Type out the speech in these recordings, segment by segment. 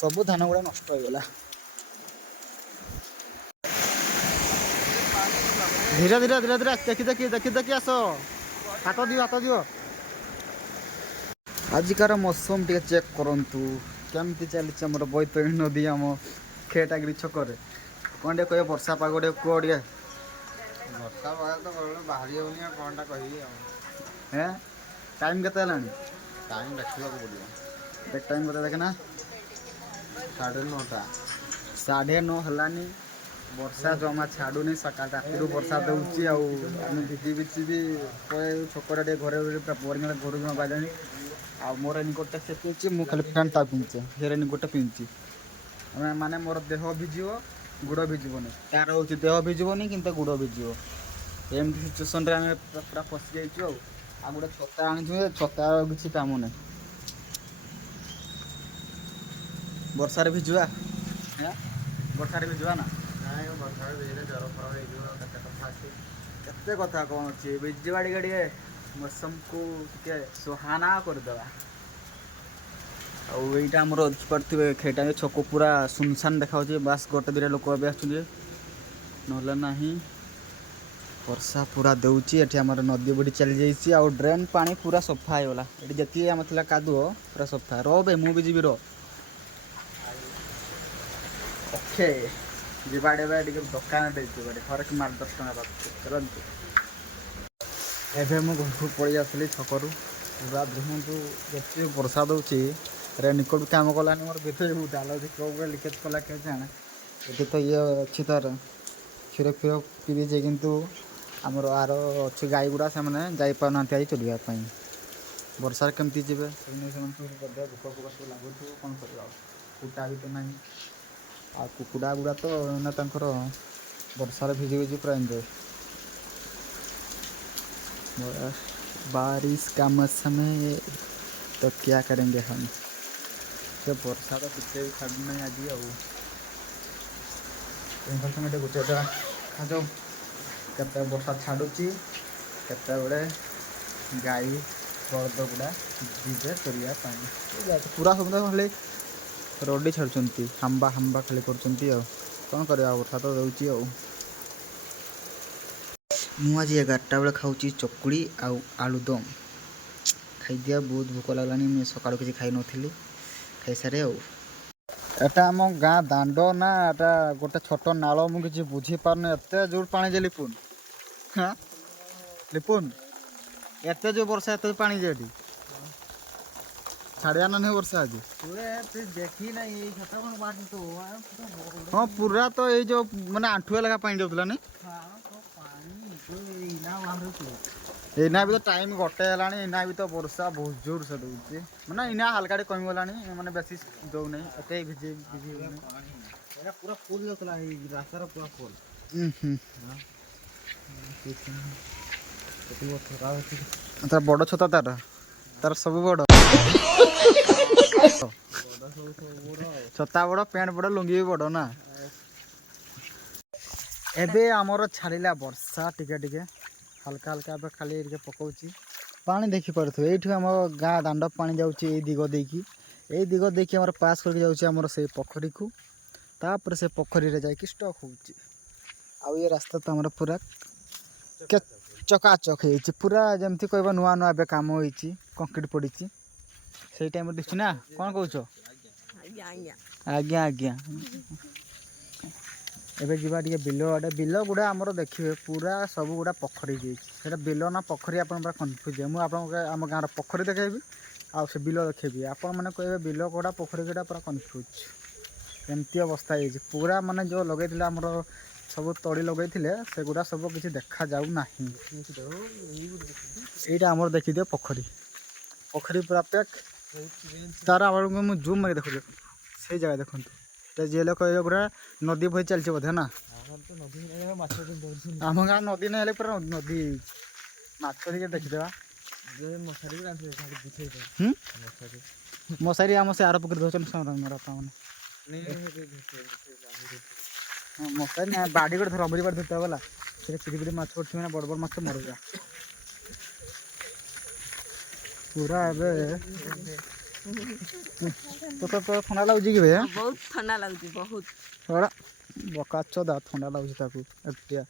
सबू धान गुड़ा नष्ट हो गला। धीरे धीरे धीरे धीरे देखी देखी देखी देखी आस हाथ दियो आजिकार मौसम टे चेक करंतु केमती चली बैतरणी नदी आम खेटागिरी छकरे कौन टे कह वर्षा पाग टे कह टे वर्षा पाग तो बाहरी होनी कौन टा कह टाइम केते टाइम देखा पड़ो देख टाइम बता देखना 9:30 9:30 हलानी वर्षा जमा छाड़ूनी सका राति वर्षा दूसरी आम भिजी भिजी भी छकरा टे घरे बोरिंग घर जमा बाजानी आ मोर रेनकोट से पिंची मु खाली पैंट टा पिंचे हे रेनकोट पिंची माने मोर देह भिजिव गुड़ भिजबनी तार हूँ देह भिजबनी कि गुड़ भिजिव एमती सिचुएसन आम पूरा फसी जाइए आ गोटे छता आनी छता किसी काम ना वर्षा भिजुआ वर्षा भिजुआ ना केते कथा कौन अच्छी भिजवा टे मौसम को टे सुहाना करदे आईटा आम देखिपे खेटा छक पूरा सुनसान देखा बास गोटे दुटा लोक ना ना वर्षा पूरा दूची ये नदी बुढ़ी चली जाइए आ ड्रेन पानी पूरा सफा होगा ये जी आम थी कादुओ पूरा सफा रे मुझे जी ओके जीवाड़े दुकान हर एक माल 10 टका चलते एवं मुझे घर को पलि आसली छकरू पूरा देखु जी वर्षा दूसरी रेनकोट काम कलानी मोर बेटे डाल लिकेज कला के जाने ये तो ये अच्छी तार क्षीर क्षीर पीजे कितु आमर आर अच्छे गाई गुड़ा से जापाना चलवाई वर्षार केमती जी भूक फुक सब लगुव कौन कर कुटा भी तो ना आ कुकुड़ा गुड़ा तो ना वर्षार भिजी भिजी पूरा एंजॉय बारिश का मौसम है तो क्या करेंगे हम तो वर्षा तो कितने भी छाड़ नहीं आज आगे गोटे खा जाओ केते वर्षा छाड़ुची केते बड़े गाई बलद गुड़ा जीवे चलिया पूरा सब खाली रडी छाड़ुंट हाम्बा हाम्बा खाली कर कौन कर वर्षा तो दूची मुझे 11टा बेले खाऊँ चकुड़ी आलुदम खाई दिया बहुत भोक लगलानी मुझे सका किसी खाई नी खाई सारे एटा आम गाँ दांड ना एटा गोटे छोट नाल मुझे बुझी पारन एत जोर पानी जे लिपुन हाँ लिपुन एत जो वर्षा एत पानी जे छाड़िया ना नहीं वर्षा आज देखी ना हाँ पूरा तो ये जो मैंने आंठुआ लगा पानी जाऊला नहीं एना भी तो टाइम गोटे है एना भी तो वर्षा बहुत जोर से दूसरी मैंने इना हल्का कमी गला मैंने बेसी दौ नहीं भिजे भिजे पूरा फुल जाता रास्तार पूरा फुल तार बड़ छता तार सब बड़ छता बड़ पैंट बड़ लुंगी भी बड़ ना एबे आमर छाड़ा वर्षा टिके टिके हल्का हल्का खाली पकाउची पानी देखी पारे ये आम गाँ दांड पानी जाऊँगी दिग देखी ये दिग देखी आम पास करके जाऊँगी से पोखरी को तापर से पोखरी रे जाकि स्टक होची आ ये रास्ता तो आम पूरा चकाचक हो पूरा जमती कह नुआ नुआ ए कम हो कंक्रीट पड़ी से टाइम देखु ना कौन कौच आज्ञा आज्ञा एबे जीवा टे बिल आड़े बिल गुड़ा आमर देखिए पूरा सब गुड़ा पोखरी जाइए बिल ना पोखरी आप कन्फ्यूज है मुझे आम गाँव पोखरी देखेबी आ से बिल देखेबी आपण मैंने कहे बिल गुड़ा पोखरी गुड़ा पूरा कन्फ्यूज एमती अवस्था है पूरा माने जो लगे आमर सब तड़ी लगे से गुड़ा सब किसी देखा जाऊ ना यहाँ आमर देखी दियो पोखरी पोखरी पूरा पैक तार मुझे जूम मारे देखो से जगह देखो जे लोग पूरा नदी बही चलती बोधे ना आम गाँव नदी ना पूरा नदी माछ देखीदे मशारी आम से आर पकड़ दौन मशारी ना बाड़ी गोटे रबड़ी बाड़ी धरता गला से पिड़ी पिड़ी माछ पड़े ना बड़ बड़ माछ मर जा पूरा तो थंडा लगुच कि भैया बहुत ठंडा लगुच बहुत थोड़ा बकाच दा थंडा लगुच ताकू एटिया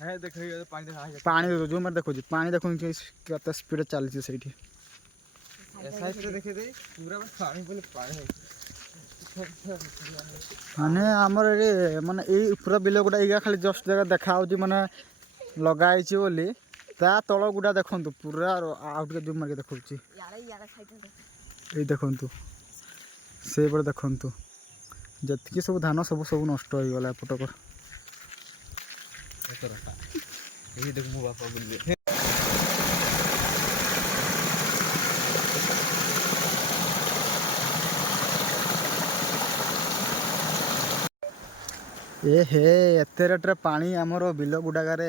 है देखिए पानी पानी जो मैं देखो पानी देखो केते स्पीड चलती से साइड से देखिए दे पूरा पानी बोले पानी माने आमर ये माने ये पूरा बिल गुड़ा ये खाली जस्ट जगह देखा माने लगाई बोली ता तल गुड़ा देखु पूरा आउ टे जूम मार्के देखा ये देखु से बड़े देखु जी सब धान सब सब नष्ट हो गला एपटक ये देख मो बापा बोल ए हे एत रेट्रे पानी आमर बिल गुड़ाक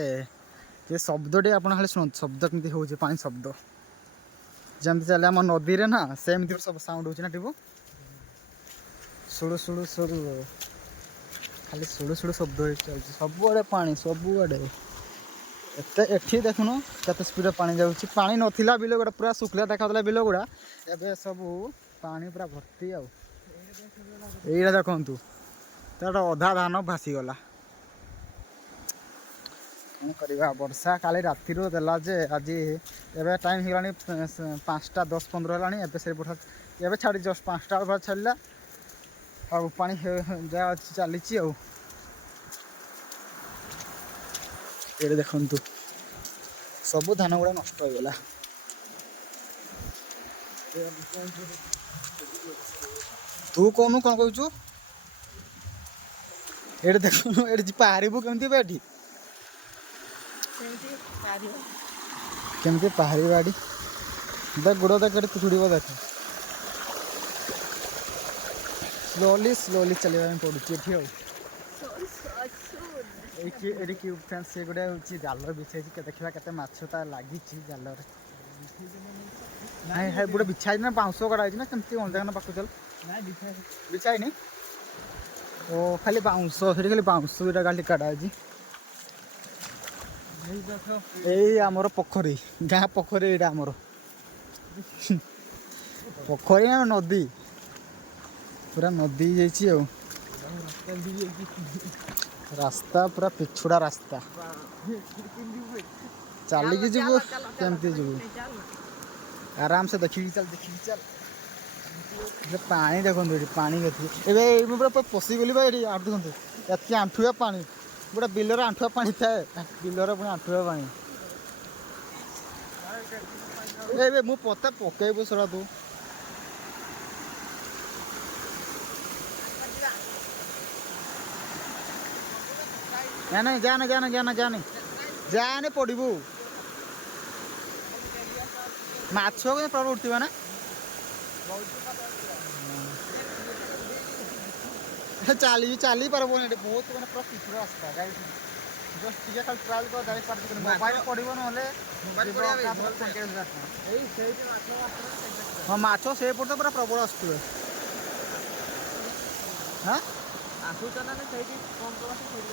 ये शब्दटे आप शुणु शब्द कमी हो पानी शब्द जमी चले आम नदी रे ना सेमती सब साउंड हो टीबू सुड़ू सुड़ू सुड़ू खाली सुड़ू सुड़ू शब्द हो चलती सबुआड़े पानी सबुआड़े एठी देखुन केते स्पीड पानी जाऊँगी पानी नथिला बिल गुड़ा पूरा शुक्ला देखा बिल गुड़ा एबे सब पानी पूरा भर्ती आईटा देखु तार अधा धान भासीगला कौन करवा वर्षा काली राति देला जे आज एवं टाइम होगा 5टा 10-15 है से एवं छाड़ी जस्ट 5टा बेल छाड़ा आ पानी जहाँ चली ये देखु सब धान गुड़ा नष्ट हो गला तू कौन कौन कहू ये देखु ये पारबू कमी बेटी केमती पाहरी बाड़ी देख गुड़ देख तुड़ब देख स्लोली स्लोली चलवा पड़ुची ये फ्रेंड्स से गोटे हूँ जाल बिछाई देखा के माछता लगी जाल ना है गोटे बिछाई ना बाउंश कड़ाई ना कमी अंधा पाक चल बिछाई नहीं ओ खाली बाउंश से खाली बाउंश दुटा खाली कड़ाई यही आमर पोखरी गाँ पोखरी यहाँ आमर पोखरी ना नदी पूरा नदी जाइए रास्ता पूरा पिछुड़ा रास्ता चलिकी जीव केमती जीव आराम से देखिए चल पानी देखो पानी पूरा पशिगली भाई आठ देखते एत आंठुआ पानी गोटे बिलर आंठुआ पानी थाए बिलर पुणी आंठुआ पानी ए मु पता पकेबू सरा तू नहीं जाने जाने जाने जाने जाने पड़बू माछ प्रॉब्लम उठा ना चली चली पार बहुत मैंने पूरा पिछड़ रास्ता गाड़ी जस्ट टे खाली ट्रायल कर गाड़ी पार्टी मोबाइल पड़ो ना हाँ माछ से पटे पूरा प्रबल आसुए हाँ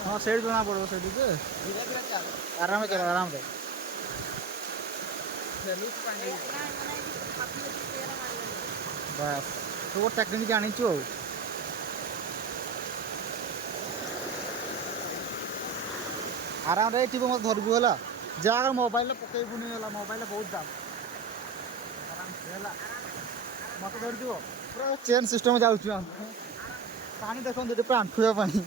हाँ से जना पड़ो से आराम चल आराम से बस तो टेक्निक जानी आराम रे टीबो मत धरबू है जहाँ मोबाइल पकईबुनि मोबाइल बहुत दाम आराम से मत धर दिव पूरा चेन सिस्टम जाऊँ पानी देखो पूरा आंठुआ पानी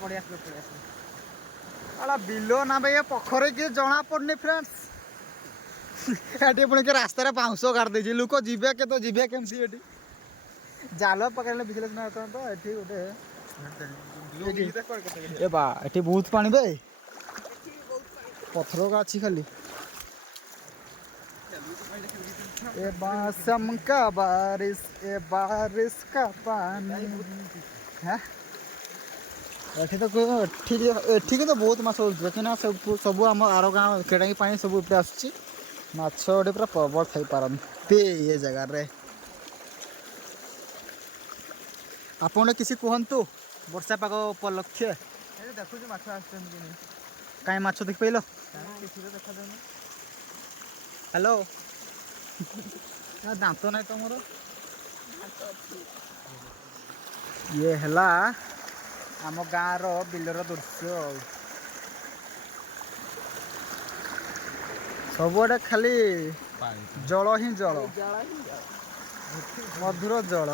पड़े बिल ना भाई पोखर किए जना पड़नी फ्रेंड्स ये पुणी रास्तार बाउंश काटिदे लोक जीवे के तो जीवे केमती जाल पकड़े बिजनेस ना तो ये गोटे बा ये बहुत पानी बे पत्थर का अच्छी खाली ए मौसम का बारिश ए बारिश का पानी है एठी तो एठी तो बहुत माछ देखना सब आम आर गाँव केटांगी पानी सब उपरे आसुची माछ गोटे पूरा प्रबल थी पारते ये जगार रे आपने किसी कहतु वर्षा पाग उपलक्षे देखुच माछ आस कहीं माछ देख पाइल देखा ହ୍ୟାଲୋ ଦାନ୍ତ ନାହିଁ ତମର ଇଏ ହେଲା ଆମ ଗାଁର ବିଲର ଦୃଶ୍ୟ ଆଉ ସବୁଆଡ଼େ ଖାଲି ଜଳ ହିଁ ଜଳ ମଧୁର ଜଳ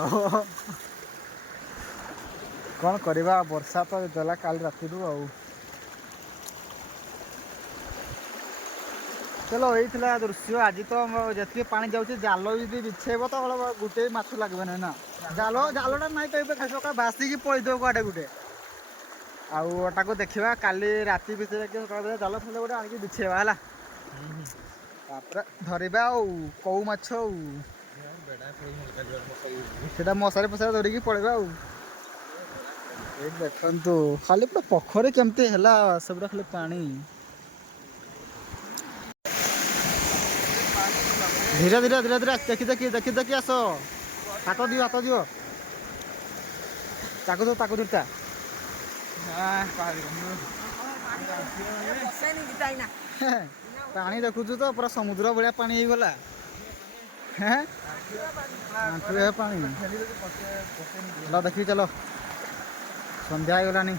କ'ଣ କରିବା ବର୍ଷା ତ ଦେଲା କାଲି ରାତିରୁ ଆଉ ଚलो ଏଇଥିଲା ଦୃଶ୍ୟ ଆଜି ତ ଯେତିକି ପାଣି ଯାଉଛି ଜାଲ ଯଦି ବିଛେଇବ ତ ଗୋଟେ ମାଛ ଲାଗିବ ନାହିଁ ନା ଜାଲଟା ନାଇଁ କହିବେ ସକାଳ ଭାସିକି ପଳେଇଥିବ କୁଆଡ଼େ ଗୋଟେ ଆଉ ତାକୁ ଦେଖିବା କାଲି ରାତି ଭିତରେ ଜାଲ ଫାଲ ଗୋଟେ ଆଣିକି ବିଛେଇବା ହେଲା ତାପରେ ଧରିବା ଆଉ କଉ ମାଛ ଆଉ ସେଟା ମଶାରୀ ଫସାରୀ ଧରିକି ପଳେଇବା ଆଉ ଏଇ ଦେଖନ୍ତୁ ଖାଲି ପୁରା ପୋଖରୀ କେମିତି ହେଲା ସେଗୁଡ଼ା ଖାଲି ପାଣି ଧୀରେ ଧୀରେ ଧୀରେ ଧୀରେ ଦେଖି ଆସ ହାତ ଦିଅ ତାକୁ ଧରତା ପାଣି ଦେଖୁଛୁ ତ ପୁରା ସମୁଦ୍ର ଭଳିଆ ପାଣି ହେଇଗଲା ପାଣି ଦେଖିକି ଚାଲ ସନ୍ଧ୍ୟା ହେଇଗଲାଣି